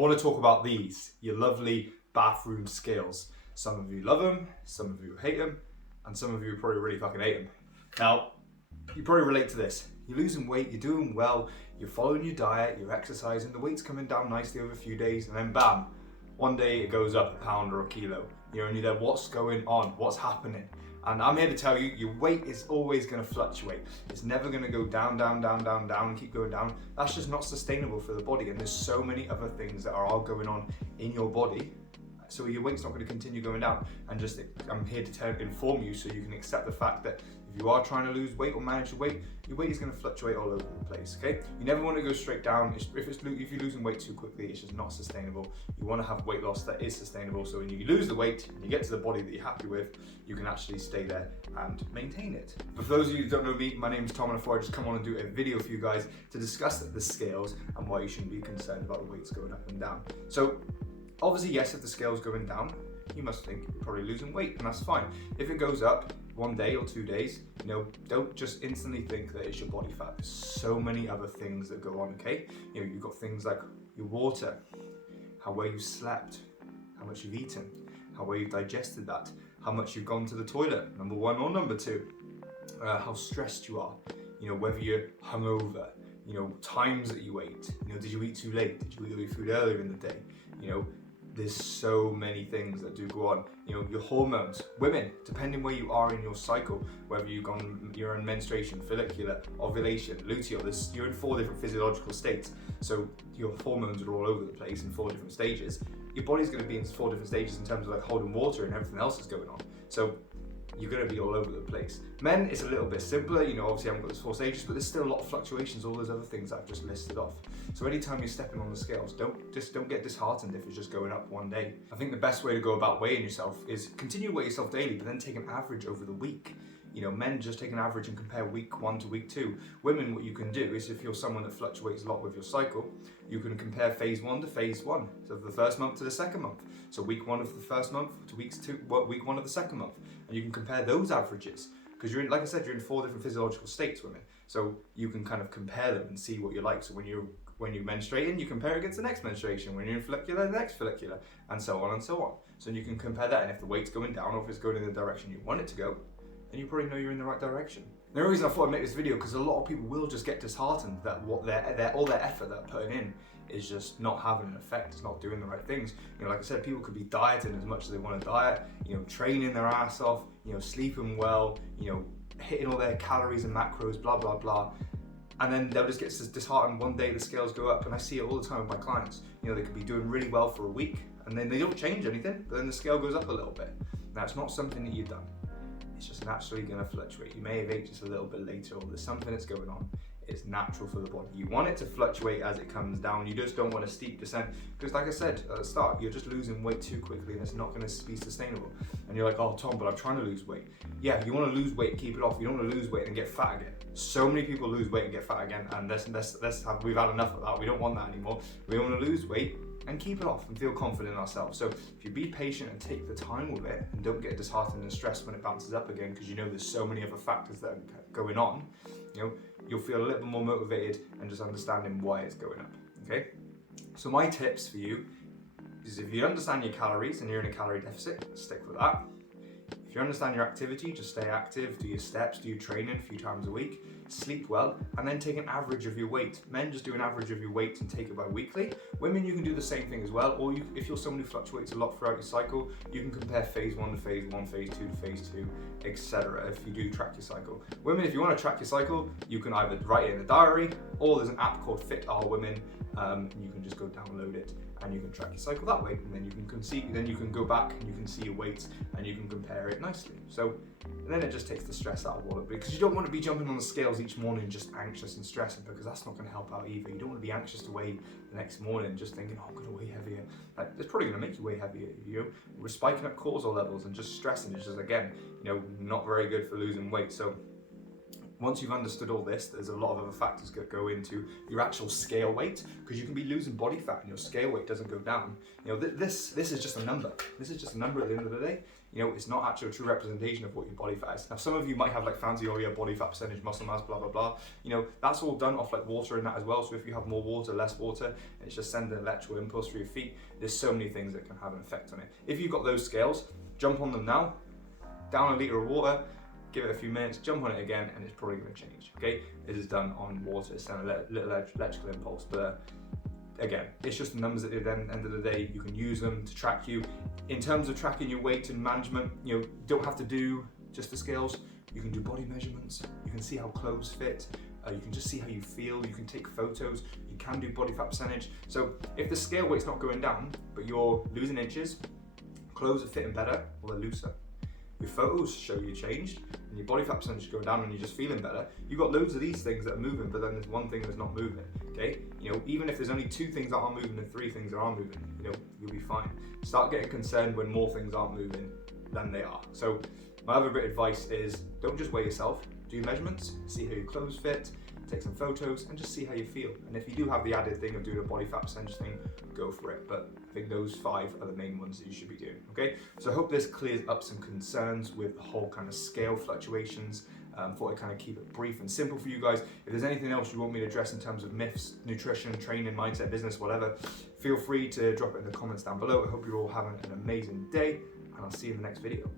want to talk about these, your lovely bathroom scales. Some of you love them, some of you hate them, and some of you probably really fucking hate them. Now, you probably relate to this. You're losing weight, you're doing well, you're following your diet, you're exercising, the weight's coming down nicely over a few days, and then bam, one day it goes up a pound or a kilo. You know, and you're there, what's going on? What's happening? And I'm here to tell you, your weight is always going to fluctuate. It's never going to go down, down, down, down, down, and keep going down. That's just not sustainable for the body. And there's so many other things that are all going on in your body. So your weight's not going to continue going down. And just, I'm here to inform you so you can accept the fact that if you are trying to lose weight or manage your weight is going to fluctuate all over the place, okay? You never want to go straight down. If you're losing weight too quickly, it's just not sustainable. You want to have weight loss that is sustainable, so when you lose the weight and you get to the body that you're happy with, you can actually stay there and maintain it. But for those of you who don't know me, my name is Tom, and I thought I'd just come on and do a video for you guys to discuss the scales and why you shouldn't be concerned about the weights going up and down. So, obviously, yes, if the scale's going down, you must think you're probably losing weight, and that's fine. If it goes up 1 day or 2 days, you know, don't just instantly think that it's your body fat. There's so many other things that go on, okay? You know, you've got things like your water, how well you slept, how much you've eaten, how well you've digested that, how much you've gone to the toilet, number 1 or number 2, how stressed you are, you know, whether you're hungover, you know, times that you ate, you know, did you eat too late, did you eat all your food earlier in the day, you know, there's so many things that do go on. You know, your hormones, women, depending where you are in your cycle, whether you're in menstruation, follicular, ovulation, luteal, you're in 4 different physiological states. So your hormones are all over the place in 4 different stages. Your body's going to be in 4 different stages in terms of like holding water and everything else that's going on. So you're going to be all over the place. Men, it's a little bit simpler, you know, obviously I haven't got those 4 stages, but there's still a lot of fluctuations, all those other things that I've just listed off. So anytime you're stepping on the scales, don't get disheartened if it's just going up 1 day. I think the best way to go about weighing yourself is continue to weigh yourself daily, but then take an average over the week. You know, men just take an average and compare week 1 to week 2. Women, what you can do is if you're someone that fluctuates a lot with your cycle, you can compare phase 1 to phase 1. So the first month to the second month. So week 1 of the first month to week 1 of the second month. And you can compare those averages. Because you're in, like I said, you're in 4 different physiological states, women. So you can kind of compare them and see what you're like. So when you're menstruating, you compare it against the next menstruation. When you're in follicular, the next follicular, and so on and so on. So you can compare that, and if the weight's going down or if it's going in the direction you want it to go, then you probably know you're in the right direction. The only reason I thought I'd make this video because a lot of people will just get disheartened that all their effort that they're putting in is just not having an effect, it's not doing the right things. You know, like I said, people could be dieting as much as they want to diet, you know, training their ass off, you know, sleeping well, you know, hitting all their calories and macros, blah, blah, blah. And then they'll just get disheartened 1 day, the scales go up, and I see it all the time with my clients. You know, they could be doing really well for a week, and then they don't change anything, but then the scale goes up a little bit. Now, it's not something that you've done. It's just naturally going to fluctuate. You may have ate just a little bit later, or there's something that's going on. It's natural for the body. You want it to fluctuate as it comes down. You just don't want a steep descent, because like I said at the start, you're just losing weight too quickly and it's not going to be sustainable. And you're like, oh Tom, but I'm trying to lose weight. Yeah, you want to lose weight and keep it off. You don't want to lose weight and get fat again. So many people lose weight and get fat again, and we've had enough of that. We don't want that anymore. We want to lose weight and keep it off and feel confident in ourselves. So if you be patient and take the time with it and don't get disheartened and stressed when it bounces up again, because you know there's so many other factors that are going on, you know, you'll feel a little bit more motivated and just understanding why it's going up, okay? So my tips for you is if you understand your calories and you're in a calorie deficit, stick with that. If you understand your activity, just stay active, do your steps, do your training a few times a week, sleep well, and then take an average of your weight. Men just do an average of your weight and take it by weekly. Women, you can do the same thing as well, or if you're someone who fluctuates a lot throughout your cycle, you can compare phase 1 to phase 1, phase 2 to phase 2, etc. if you do track your cycle. Women, if you want to track your cycle, you can either write it in a diary, or there's an app called Fit Our Women, and you can just go download it and you can track your cycle that way, and then you can go back and you can see your weights and you can compare it nicely. So then it just takes the stress out of all of it, because you don't want to be jumping on the scales each morning just anxious and stressing, because that's not going to help out either. You don't want to be anxious to weigh the next morning just thinking, oh, I'm going to weigh heavier. Like, it's probably going to make you weigh heavier. You know, we're spiking up cortisol levels and just stressing is just, again, you know, not very good for losing weight. So Once you've understood all this, there's a lot of other factors that go into your actual scale weight, because you can be losing body fat and your scale weight doesn't go down. You know, this is just a number. This is just a number at the end of the day. You know, it's not actually a true representation of what your body fat is. Now, some of you might have like fancy, oh yeah, body fat percentage, muscle mass, blah, blah, blah. You know, that's all done off like water and that as well. So if you have more water, less water, and it's just sending an electrical impulse through your feet, there's so many things that can have an effect on it. If you've got those scales, jump on them now, down a litre of water, give it a few minutes, jump on it again, and it's probably going to change, okay? This is done on water, it's done a little electrical impulse, but again, it's just the numbers at the end of the day. You can use them to track you. In terms of tracking your weight and management, you don't have to do just the scales. You can do body measurements, you can see how clothes fit, you can just see how you feel, you can take photos, you can do body fat percentage. So if the scale weight's not going down, but you're losing inches, clothes are fitting better, or they're looser, your photos show you changed, and your body fat percentage is going down and you're just feeling better, you've got loads of these things that are moving, but then there's one thing that's not moving, okay? You know, even if there's only 2 things that aren't moving and 3 things that are moving, you know, you'll be fine. Start getting concerned when more things aren't moving than they are. So my other bit of advice is, don't just weigh yourself, do your measurements, see how your clothes fit, take some photos, and just see how you feel. And if you do have the added thing of doing a body fat percentage thing, go for it. But I think those 5 are the main ones that you should be doing, okay? So I hope this clears up some concerns with the whole kind of scale fluctuations. Thought I'd kind of keep it brief and simple for you guys. If there's anything else you want me to address in terms of myths, nutrition, training, mindset, business, whatever, feel free to drop it in the comments down below. I hope you're all having an amazing day, and I'll see you in the next video.